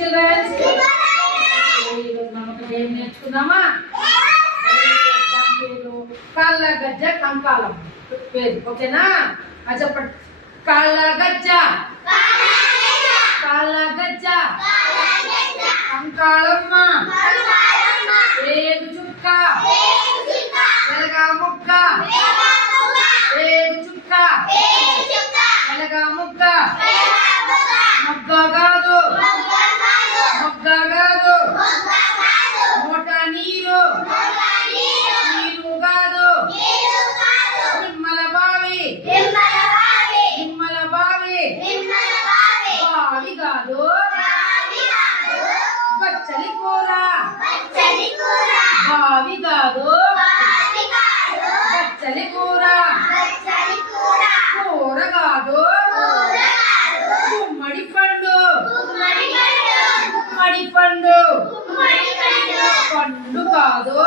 Children's. మనం ఏం నేర్చుకుందామా? కాళ్ళ గజ్జ కంకాలం పేరు, ఓకేనా? చెప్పండి. కాళ్ళ గజ్జ, కాళ్ళ గజ్జ, కంకాళమ్మ, రేగు చుక్క, వెలగా ముక్క, రేగు చుక్క, వెలగా ముక్క, మొగ్గ కాదు, మొగ్గ కాదు, మోట నీరు, నీరు కాదు, నిమ్మల బావి, నిమ్మల బావి, బావి కాదు, బచ్చలి కూర, బావి కాదు, బచ్చలి కూర, కూర కాదు, గుమ్మడి పండు, గుమ్మడి పండు, పండు కాదు,